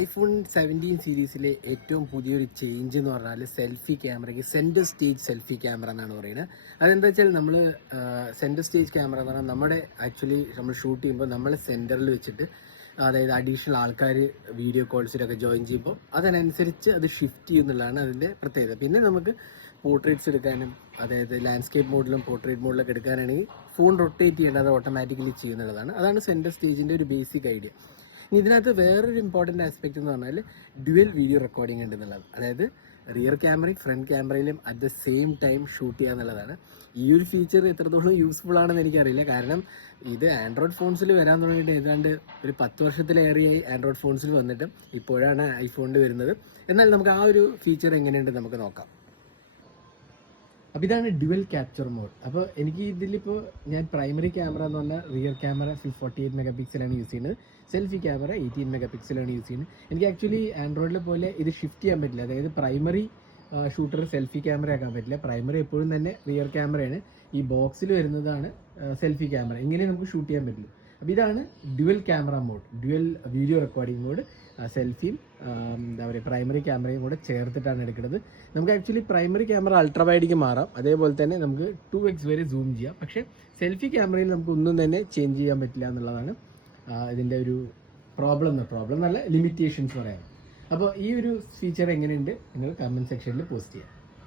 IPhone 17 സീരീസിലെ ഏറ്റവും പുതിയൊരു ചേഞ്ച് എന്ന് പറഞ്ഞാൽ സെൽഫി ക്യാമറയ്ക്ക് സെൻറ്റർ സ്റ്റേജ് സെൽഫി ക്യാമറ എന്നാണ് പറയുന്നത്. അതെന്താ വെച്ചാൽ നമ്മൾ സെൻറ്റർ സ്റ്റേജ് ക്യാമറ എന്ന് പറഞ്ഞാൽ നമ്മുടെ ആക്ച്വലി നമ്മൾ ഷൂട്ട് ചെയ്യുമ്പോൾ നമ്മൾ സെൻറ്ററിൽ വെച്ചിട്ട്, അതായത് അഡീഷണൽ ആൾക്കാർ വീഡിയോ കോൾസിലൊക്കെ ജോയിൻ ചെയ്യുമ്പോൾ അതിനനുസരിച്ച് അത് ഷിഫ്റ്റ് ചെയ്യുന്നുള്ളതാണ് അതിൻ്റെ പ്രത്യേകത. പിന്നെ നമുക്ക് പോർട്രേറ്റ്സ് എടുക്കാനും, അതായത് ലാൻഡ്സ്കേപ്പ് മോഡിലും പോർട്രേറ്റ് മോഡിലൊക്കെ എടുക്കാനാണെങ്കിൽ ഫോൺ റൊട്ടേറ്റ് ചെയ്യേണ്ടത് അത് ഓട്ടോമാറ്റിക്കലി ചെയ്യുന്നതാണ്. അതാണ് സെൻറ്റർ സ്റ്റേജിൻ്റെ ഒരു ബേസിക് ഐഡിയ. ഇതിനകത്ത് വേറൊരു ഇമ്പോർട്ടൻ്റ് ആസ്പെക്റ്റ് എന്ന് പറഞ്ഞാൽ ഡ്യുവൽ വീഡിയോ റെക്കോർഡിംഗ് ഉണ്ട് എന്നുള്ളത്. അതായത് റിയർ ക്യാമറയും ഫ്രണ്ട് ക്യാമറയിലും at the same time shoot ചെയ്യുക എന്നുള്ളതാണ്. ഈ ഒരു ഫീച്ചർ എത്രത്തോളം യൂസ്ഫുൾ ആണെന്ന് എനിക്കറിയില്ല. കാരണം ഇത് ആൻഡ്രോയിഡ് ഫോൺസിൽ വരാൻ തുടങ്ങിയിട്ട് ഏതാണ്ട് ഒരു 10 വർഷത്തിലേറെയായി ആൻഡ്രോയിഡ് ഫോൺസിൽ വന്നിട്ട് ഇപ്പോഴാണ് ഐഫോണിൽ വരുന്നത്. എന്നാൽ നമുക്ക് ആ ഒരു ഫീച്ചർ എങ്ങനെയുണ്ട് നമുക്ക് നോക്കാം. അപ്പോൾ ഇതാണ് ഡ്യുവൽ ക്യാപ്ചർ മോഡ്. അപ്പോൾ എനിക്ക് ഇതിലിപ്പോൾ ഞാൻ പ്രൈമറി ക്യാമറ എന്ന് പറഞ്ഞാൽ റിയർ ക്യാമറ 48 മെഗാ പിക്സലാണ് യൂസ് ചെയ്യുന്നത്, സെൽഫി ക്യാമറ 18 മെഗാ പിക്സലാണ് യൂസ് ചെയ്യുന്നത്. എനിക്ക് ആക്ച്വലി ആൻഡ്രോയിഡിലെ പോലെ ഇത് ഷിഫ്റ്റ് ചെയ്യാൻ പറ്റില്ല. അതായത് പ്രൈമറി ഷൂട്ടർ സെൽഫി ക്യാമറ ആക്കാൻ പറ്റില്ല. പ്രൈമറി എപ്പോഴും തന്നെ റിയർ ക്യാമറയാണ്. ഈ ബോക്സിൽ വരുന്നതാണ് സെൽഫി ക്യാമറ. ഇങ്ങനെ നമുക്ക് ഷൂട്ട് ചെയ്യാൻ പറ്റില്ല. അപ്പോൾ ഇതാണ് dual camera mode, dual video recording mode. സെൽഫിയും എന്താ പറയുക പ്രൈമറി ക്യാമറയും കൂടെ ചേർത്തിട്ടാണ് എടുക്കുന്നത്. നമുക്ക് ആക്ച്വലി പ്രൈമറി ക്യാമറ അൾട്രാ വൈഡിലേക്ക് മാറാം. അതേപോലെ തന്നെ നമുക്ക് 2x വരെ സൂം ചെയ്യാം. പക്ഷേ സെൽഫി ക്യാമറയിൽ നമുക്ക് ഒന്നും തന്നെ ചേഞ്ച് ചെയ്യാൻ പറ്റില്ല എന്നുള്ളതാണ് ഇതിൻ്റെ ഒരു പ്രോബ്ലം എന്നല്ല ലിമിറ്റേഷൻസ് പറയാം. അപ്പോൾ ഈ ഒരു ഫീച്ചർ എങ്ങനെയുണ്ട് നിങ്ങൾ കമൻറ്റ് സെക്ഷനിൽ പോസ്റ്റ് ചെയ്യാം.